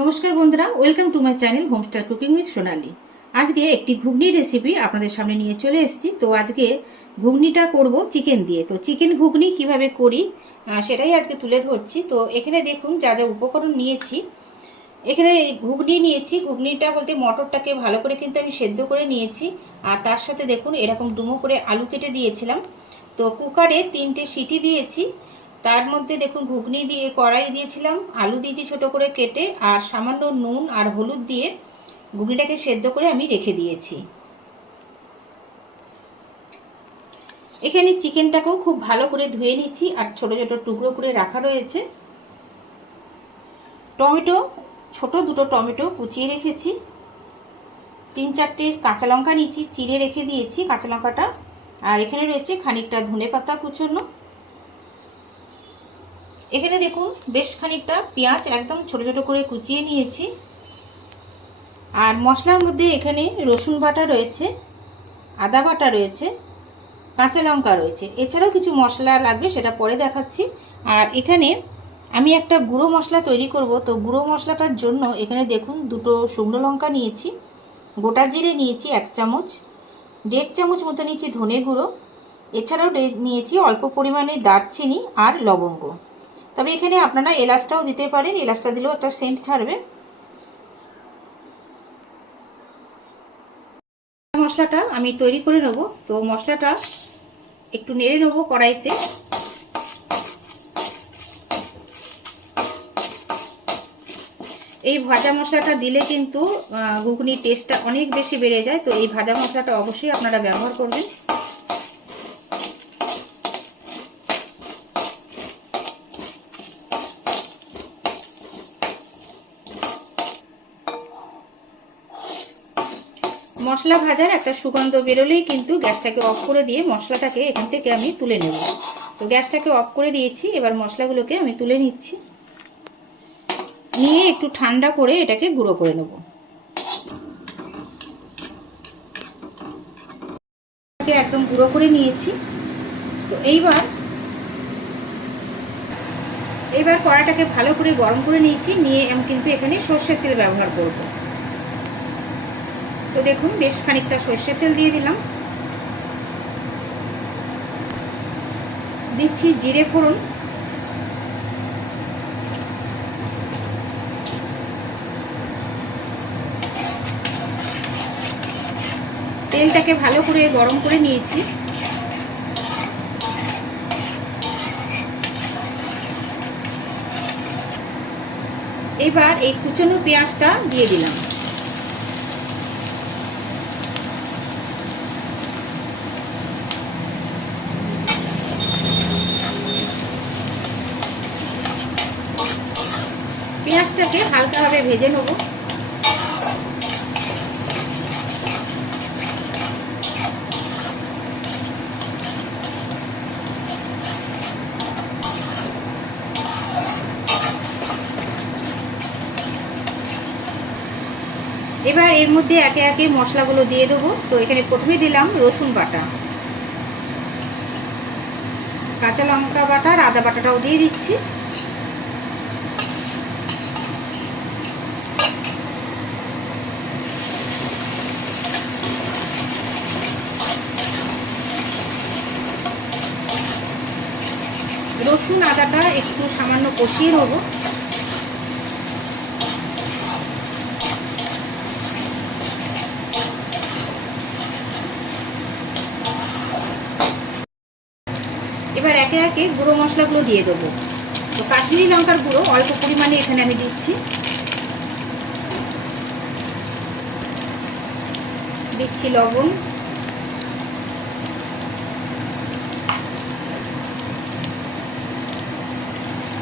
নমস্কার বন্ধুরা welcome to my channel Homestar cooking with Sonali আজকে একটি ঘুগনি রেসিপি আপনাদের সামনে নিয়ে চলে এসেছি। তো আজকে ঘুগনিটা করব চিকেন দিয়ে। তো চিকেন ঘুগনি কীভাবে করি সেটাই আজকে তুলে ধরছি। তো এখানে দেখুন, যা যা উপকরণ নিয়েছি, এখানে ঘুগনি নিয়েছি। ঘুগনিটা বলতে মটরটাকে ভালো করে কিন্তু আমি সেদ্ধ করে নিয়েছি। আর তার সাথে দেখুন, এরকম ডুমো করে আলু কেটে দিয়েছিলাম। তো কুকারে তিনটে সিটি দিয়েছি। তার মধ্যে দেখুন ঘুগনি দিয়ে, কড়াই দিয়েছিলাম, আলু দিয়েছি ছোট করে কেটে আর সামান্য নুন আর হলুদ দিয়ে ঘুগনিটাকে সেদ্ধ করে আমি রেখে দিয়েছি। এখানে চিকেনটাকেও খুব ভালো করে ধুয়ে নিচ্ছি আর ছোট ছোট টুকরো করে রাখা রয়েছে। টমেটো, ছোট দুটো টমেটো কুচিয়ে রেখেছি। তিন চারটে কাঁচা লঙ্কা নিয়েছি, চিড়ে রেখে দিয়েছি কাঁচা লঙ্কাটা। আর এখানে রয়েছে খানিকটা ধনে পাতা কুচোনো। এখানে দেখুন, বেশ খানিকটা পেঁয়াজ একদম ছোট ছোট করে কুচিয়ে নিয়েছি। আর মশলার মধ্যে এখানে রসুন বাটা রয়েছে, আদা বাটা রয়েছে, কাঁচা লঙ্কা রয়েছে। এছাড়াও কিছু মশলা লাগবে, সেটা পরে দেখাচ্ছি। আর এখানে আমি একটা গুঁড়ো মশলা তৈরি করব। তো গুঁড়ো মশলাটার জন্য এখানে দেখুন, দুটো শুকনো লঙ্কা নিয়েছি, গোটা জিরে নিয়েছি এক চামচ, দেড় চামচ মতো নিয়েছি ধনে গুঁড়ো। এছাড়াও নিয়েছি অল্প পরিমাণে দারচিনি আর লবঙ্গ। তবে এখানে আপনারা এলাচটাও দিতে পারেন, এলাচটা দিলেও একটা সেন্ট ছাড়বে। মশলাটা আমি তৈরি করে নেব। তো মশলাটা একটু নেড়ে নেব কড়াইতে। এই ভাজা মশলাটা দিলে কিন্তু ঘুগনির টেস্টটা অনেক বেশি বেড়ে যায়। তো এই ভাজা মশলাটা অবশ্যই আপনারা ব্যবহার করবেন। মশলা ভাজার একটা সুগন্ধ বেরোলেই কিন্তু গ্যাসটাকে অফ করে দিয়ে মশলাটাকে এখান থেকে আমি তুলে নেব। তো গ্যাসটাকে অফ করে দিয়েছি, এবার মশলাগুলোকে আমি তুলে নিচ্ছি। নিয়ে একটু ঠান্ডা করে এটাকে গুঁড়ো করে নেব। একদম গুঁড়ো করে নিয়েছি। তো এইবার এইবার কড়াটাকে ভালো করে গরম করে নিয়েছি, নিয়ে আমি কিন্তু এখানে সর্ষের তেল ব্যবহার করব। তো দেখুন, বেশ খানিকটা সর্ষের তেল দিয়ে দিলাম। দিচ্ছি জিরে ফোড়ন। তেলটাকে ভালো করে গরম করে নিয়েছি। এবার এই কুচনো পেঁয়াজটা দিয়ে দিলাম। হালকাভাবে ভেজে নেব। এবার এর মধ্যে একে একে মশলাগুলো দিয়ে দেবো। তো এখানে প্রথমে দিলাম রসুন বাটা। কাঁচা লঙ্কা বাটা আর আদা বাটাটাও দিয়ে দিচ্ছি। রসুন আদাটা একটু সামান্য কষিয়ে নেব। এবার একে একে গুঁড়ো মশলাগুলো দিয়ে দেবো। তো কাশ্মীরি লঙ্কার গুঁড়ো অল্প পরিমাণে এখানে আমি দিচ্ছি। দিচ্ছি লবণ।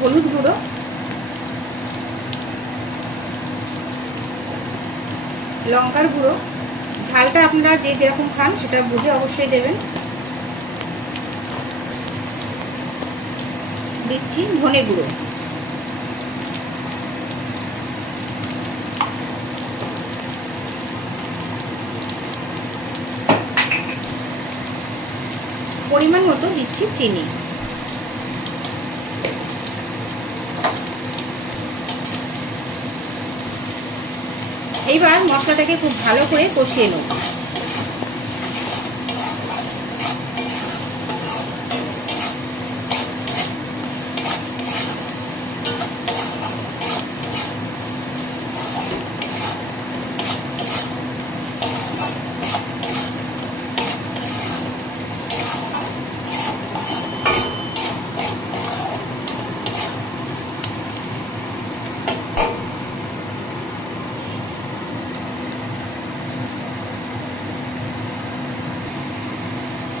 হলুদ গুঁড়ো। লঙ্কার গুঁড়ো। ঝালটা আপনারা যে যেরকম খান সেটা বুঝে অবশ্যই দেবেন। দিচ্ছি ধনে গুঁড়ো। পরিমাণ মতো দিচ্ছি চিনি। এইবার মশলাটাকে খুব ভালো করে কষিয়ে নেব।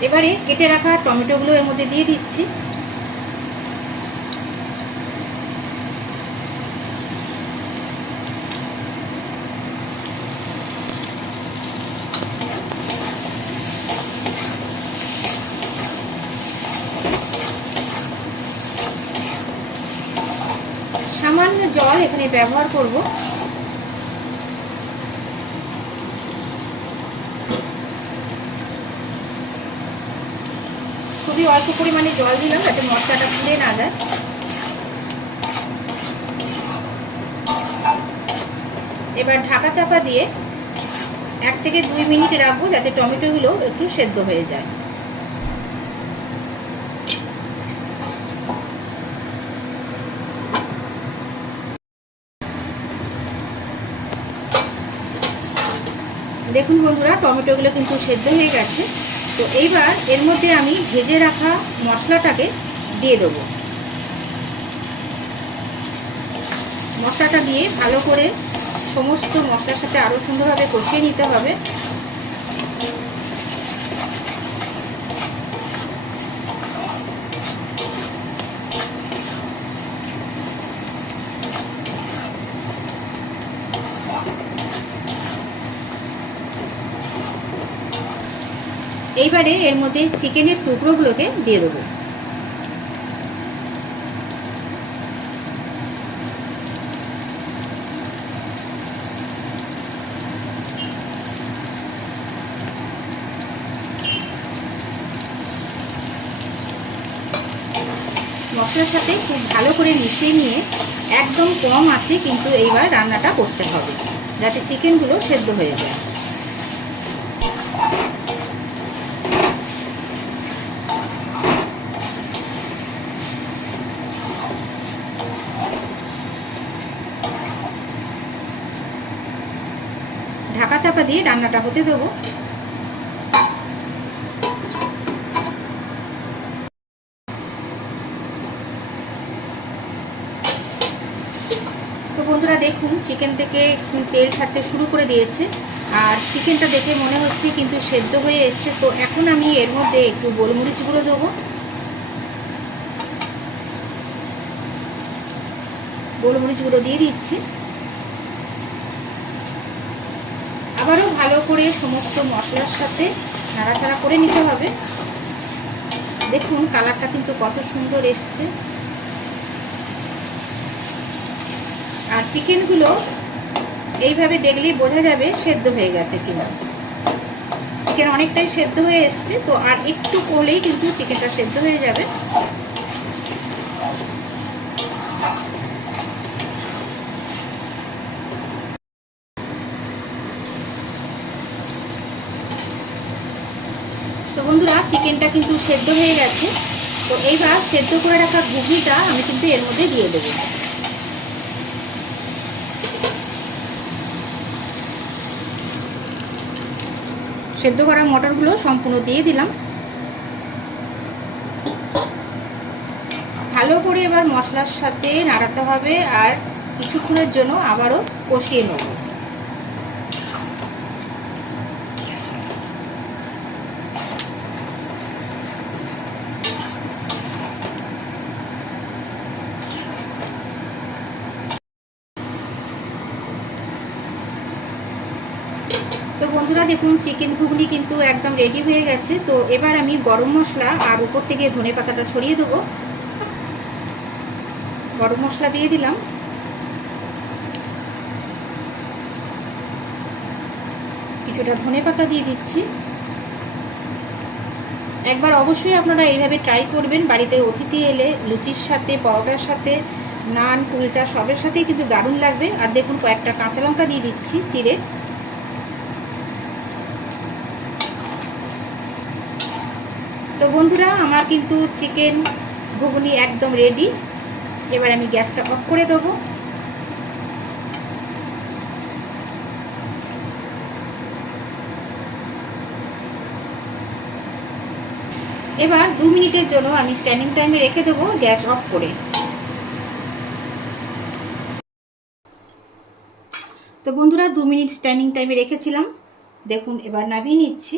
এবারে কেটে রাখা টমেটোগুলো এর মধ্যে দিয়ে দিচ্ছি। সামান্য জল এখানে ব্যবহার করব। খুবই অল্প পরিমাণে জল দিলাম যাতে মশলাটা পুড়ে না যায়। এবার ঢাকা চাপা দিয়ে এক থেকে দুই মিনিট রাখব যাতে টমেটোগুলো একটু সেদ্ধ হয়ে যায়। দেখুন বন্ধুরা, টমেটোগুলো কিন্তু সেদ্ধ হয়ে গেছে। তো এইবার এর মধ্যে আমি ভেজে রাখা মশলাটাকে দিয়ে দেবো। মশলাটা দিয়ে ভালো করে সমস্ত মশলার সাথে আরও সুন্দরভাবে কষিয়ে নিতে হবে। এইবারে এর মধ্যে চিকেনের টুকরোগুলোকে দিয়ে দেবো। মশলার সাথে খুব ভালো করে মিশিয়ে নিয়ে একদম কম আছে কিন্তু এইবার রান্নাটা করতে হবে, যাতে চিকেনগুলো সেদ্ধ হয়ে যায়। ঢাকা চাপা দিয়ে রান্নাটা হতে দেবো। তো বন্ধুরা দেখুন চিকেন থেকে তেল ছাড়তে শুরু করে দিয়েছে। আর চিকেনটা দেখে মনে হচ্ছে কিন্তু সেদ্ধ হয়ে এসছে। তো এখন আমি এর মধ্যে একটু গোলমরিচ গুঁড়ো দেবো। গোলমরিচ গুঁড়ো দিয়ে দিচ্ছি আবারও ভালো করে সমস্ত মশলার সাথে নাড়াচাড়া করে নিতে হবে। দেখুন কালারটা কিন্তু কত সুন্দর এসছে। আর চিকেনগুলো এইভাবে দেখলেই বোঝা যাবে সেদ্ধ হয়ে গেছে কিনা। চিকেন অনেকটাই সেদ্ধ হয়ে এসছে, তো আর একটু করলেই কিন্তু চিকেনটা সেদ্ধ হয়ে যাবে তো বন্ধুরা চিকেনটা কিন্তু সেদ্ধ হয়ে গেছে। তো এইবার সেদ্ধ করে রাখা ঘুগনিটা আমি কিন্তু এর মধ্যে দিয়ে দেবো। সেদ্ধ করা মটরগুলো সম্পূর্ণ দিয়ে দিলাম। ভালো করে এবার মশলার সাথে নাড়াতে হবে আর কিছুক্ষণের জন্য আবারও কষিয়ে নেব। তো বন্ধুরা দেখুন চিকেন ঘুগনি কিন্তু একদম রেডি হয়ে গেছে। তো এবার আমি গরম মশলা আর উপর থেকে ধনে পাতাটা ছড়িয়ে দেবো। গরম মশলা দিয়ে দিলাম। কিছুটা ধনে পাতা দিয়ে দিচ্ছি। একবার অবশ্যই আপনারা এইভাবে ট্রাই করবেন। বাড়িতে অতিথি এলে লুচির সাথে পরোটার সাথে, নান, কুলচা সবের সাথেই কিন্তু দারুণ লাগবে। আর দেখুন, কয়েকটা কাঁচা লঙ্কা দিয়ে দিচ্ছি চিড়ে। তো বন্ধুরা, আমার কিন্তু চিকেন ঘুগনি একদম রেডি এবার আমি গ্যাসটা অফ করে দেবো। এবার দু মিনিটের জন্য আমি স্ট্যান্ডিং টাইমে রেখে দেবো গ্যাস অফ করে। তো বন্ধুরা, দু মিনিট স্ট্যান্ডিং টাইমে রেখেছিলাম। দেখুন, এবার নামিয়ে নিচ্ছি।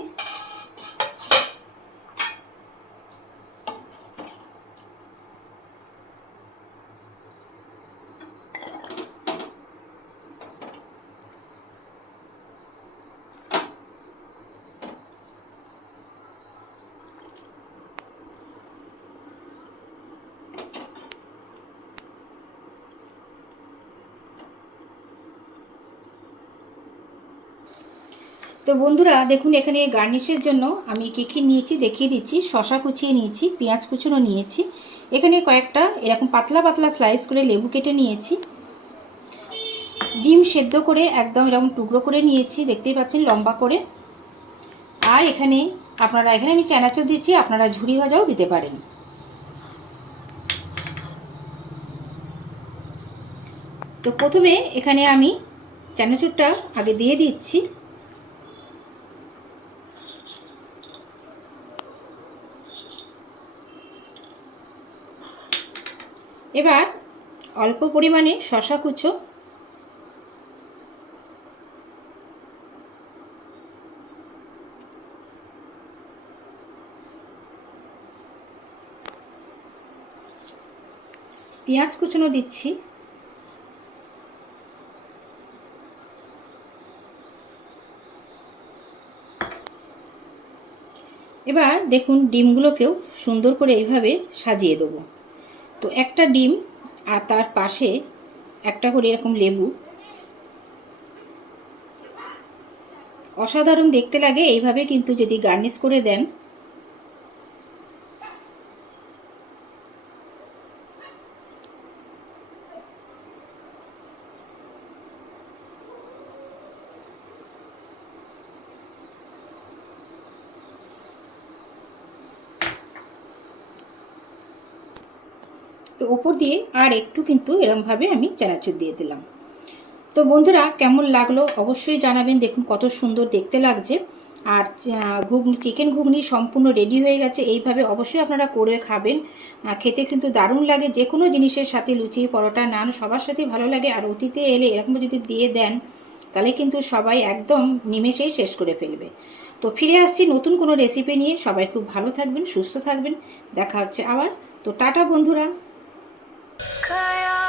তো বন্ধুরা, দেখুন, এখানে গার্নিশের জন্য আমি কী কী নিয়েছি দেখিয়ে দিচ্ছি। শশা কুচিয়ে নিয়েছি, পেঁয়াজ কুচুনো নিয়েছি। এখানে কয়েকটা এরকম পাতলা পাতলা স্লাইস করে লেবু কেটে নিয়েছি। ডিম সেদ্ধ করে একদম এরকম টুকরো করে নিয়েছি, দেখতেই পাচ্ছেন, লম্বা করে। আর এখানে আপনারা, এখানে আমি চানাচুর দিচ্ছি, আপনারা ঝুড়ি ভাজাও দিতে পারেন। তো প্রথমে এখানে আমি চানাচুরটা আগে দিয়ে দিচ্ছি। এবার অল্প পরিমাণে শশা কুচো। পেঁয়াজ কুচনো দিচ্ছি। এবার দেখুন ডিমগুলোকেও সুন্দর করে এইভাবে সাজিয়ে দেবো। তো একটা ডিম আর তার পাশে একটা করে এরকম লেবু। অসাধারণ দেখতে লাগে, এইভাবে কিন্তু যদি গার্নিশ করে দেন তো ওপর দিয়ে আর একটু কিন্তু এরমভাবে আমি চানাচুর দিয়ে দিলাম। তো বন্ধুরা, কেমন লাগল অবশ্যই জানাবেন। দেখুন কত সুন্দর দেখতে লাগছে। আর ঘুগনি চিকেন ঘুগনি সম্পূর্ণ রেডি হয়ে গেছে। এইভাবে অবশ্যই আপনারা করে খাবেন। খেতে কিন্তু দারুণ লাগে। যে কোনো জিনিসের সাথে লুচি, পরোটা, নান সবার সাথে ভালো লাগে। আর অতীতে এলে এরকম যদি দিয়ে দেন, তাহলে কিন্তু সবাই একদম নিমেষেই শেষ করে ফেলবে। তো ফিরে আসছি নতুন কোনো রেসিপি নিয়ে। সবাই খুব ভালো থাকবেন, সুস্থ থাকবেন। দেখা হচ্ছে আবার। তো টাটা বন্ধুরা। Kaya.